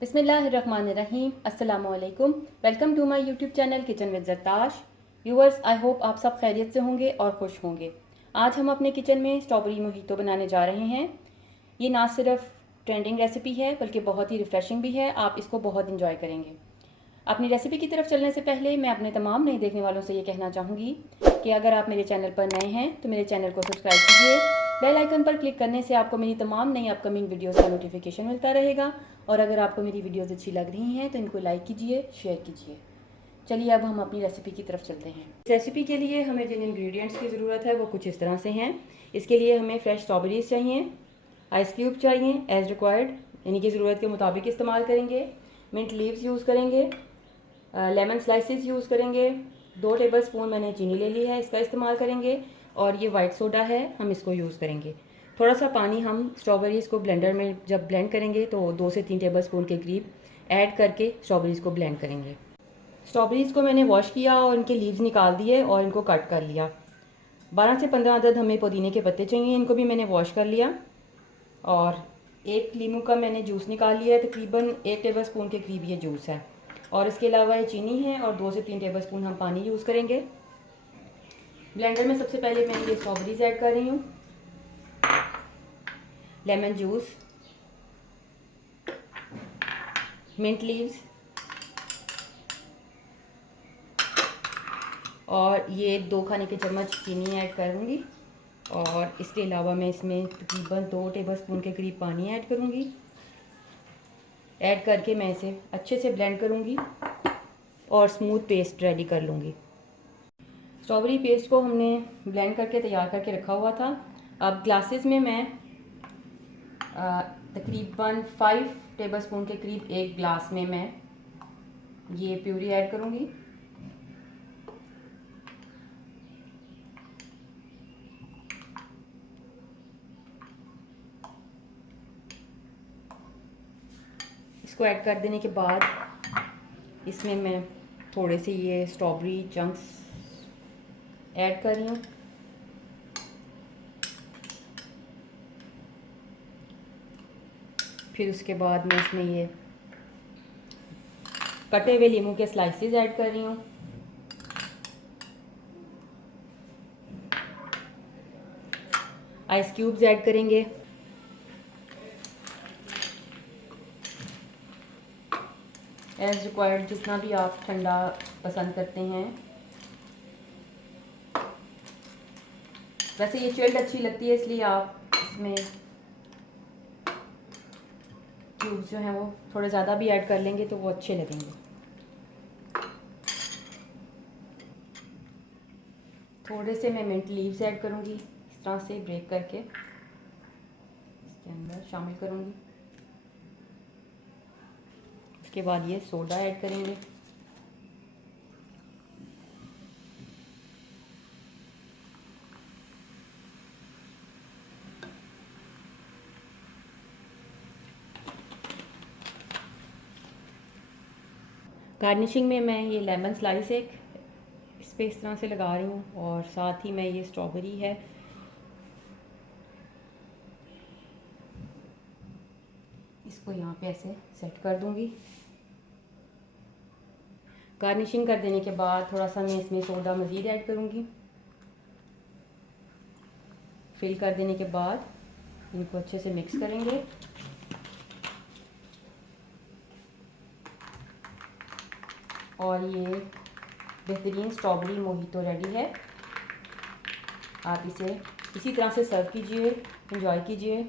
बिस्मिल्लाहिर्रहमानिर्रहीम। अस्सलामुअलैकुम। Welcome to my YouTube channel kitchen with Zartash. Viewers, I hope आप सब खैरियत से होंगे और खुश होंगे। आज हम अपने किचन में स्ट्रॉबेरी मोहितो बनाने जा रहे हैं। ये ना सिर्फ ट्रेंडिंग रेसिपी है बल्कि बहुत ही रिफ़्रेशिंग भी है। आप इसको बहुत इंजॉय करेंगे। अपनी रेसिपी की तरफ चलने से पहले मैं अपने तमाम नए देखने वालों से ये कहना चाहूँगी कि अगर आप मेरे चैनल पर नए हैं तो मेरे चैनल को सब्सक्राइब कीजिए। बेल आइकन पर क्लिक करने से आपको मेरी तमाम नई अपकमिंग वीडियोस का नोटिफिकेशन मिलता रहेगा। और अगर आपको मेरी वीडियोस अच्छी लग रही हैं तो इनको लाइक कीजिए, शेयर कीजिए। चलिए अब हम अपनी रेसिपी की तरफ चलते हैं। इस रेसिपी के लिए हमें जिन इंग्रेडिएंट्स की ज़रूरत है वो कुछ इस तरह से हैं। इसके लिए हमें फ्रेश स्ट्रॉबेरीज चाहिए, आइस क्यूब चाहिए एज़ रिक्वायर्ड, यानी कि ज़रूरत के मुताबिक इस्तेमाल करेंगे। मिंट लीव्स यूज़ करेंगे, लेमन स्लाइसेस यूज़ करेंगे। 2 टेबलस्पून मैंने चीनी ले ली है, इसका इस्तेमाल करेंगे। और ये वाइट सोडा है, हम इसको यूज़ करेंगे। थोड़ा सा पानी हम स्ट्रॉबेरीज़ को ब्लेंडर में जब ब्लेंड करेंगे तो 2 से 3 टेबलस्पून के करीब ऐड करके स्ट्रॉबेरीज़ को ब्लेंड करेंगे। स्ट्रॉबेरीज़ को मैंने वॉश किया और इनके लीव्स निकाल दिए और इनको कट कर लिया। 12 से 15 अदद हमें पुदीने के पत्ते चाहिए, इनको भी मैंने वॉश कर लिया। और 1 लीमू का मैंने जूस निकाल लिया है, तकरीबन 1 टेबलस्पून के करीब ये जूस है। और इसके अलावा ये चीनी है और 2 से 3 टेबलस्पून हम पानी यूज़ करेंगे। ब्लेंडर में सबसे पहले मैं ये स्ट्रॉबेरीज ऐड कर रही हूँ, लेमन जूस, मिंट लीव्स और ये 2 खाने के चम्मच चीनी ऐड करूँगी। और इसके अलावा मैं इसमें तकरीबन 2 टेबलस्पून के करीब पानी ऐड करूँगी। ऐड करके मैं इसे अच्छे से ब्लेंड करूँगी और स्मूथ पेस्ट रेडी कर लूँगी। स्ट्रॉबेरी पेस्ट को हमने ब्लेंड करके तैयार करके रखा हुआ था। अब ग्लासेस में मैं तकरीबन 5 टेबलस्पून के करीब एक ग्लास में मैं ये प्यूरी ऐड करूँगी। इसको ऐड कर देने के बाद इसमें मैं थोड़े से ये स्ट्रॉबेरी चंक्स ऐड कर रही हूँ। फिर उसके बाद मैं इसमें ये कटे हुए लीमू के स्लाइसेस ऐड कर रही हूँ। आइस क्यूब्स ऐड करेंगे। एज रिक्वायर्ड, जितना भी आप ठंडा पसंद करते हैं। वैसे ये चिल्ड अच्छी लगती है, इसलिए आप इसमें क्यूब्स जो हैं वो थोड़े ज़्यादा भी ऐड कर लेंगे तो वो अच्छे लगेंगे। थोड़े से मैं मिंट लीव्स ऐड करूँगी, इस तरह से ब्रेक करके इसके अंदर शामिल करूँगी। उसके बाद ये सोडा ऐड करेंगे। गार्निशिंग में मैं ये लेमन स्लाइस एक इस पे इस तरह से लगा रही हूँ और साथ ही मैं ये स्ट्रॉबेरी है इसको यहाँ पे ऐसे सेट कर दूँगी। गार्निशिंग कर देने के बाद थोड़ा सा मैं इसमें सोडा मज़ीद ऐड करूँगी। फिल कर देने के बाद इनको अच्छे से मिक्स करेंगे। और ये बेहतरीन स्ट्रॉबेरी मोहितो रेडी है। आप इसे इसी तरह से सर्व कीजिए, एंजॉय कीजिए।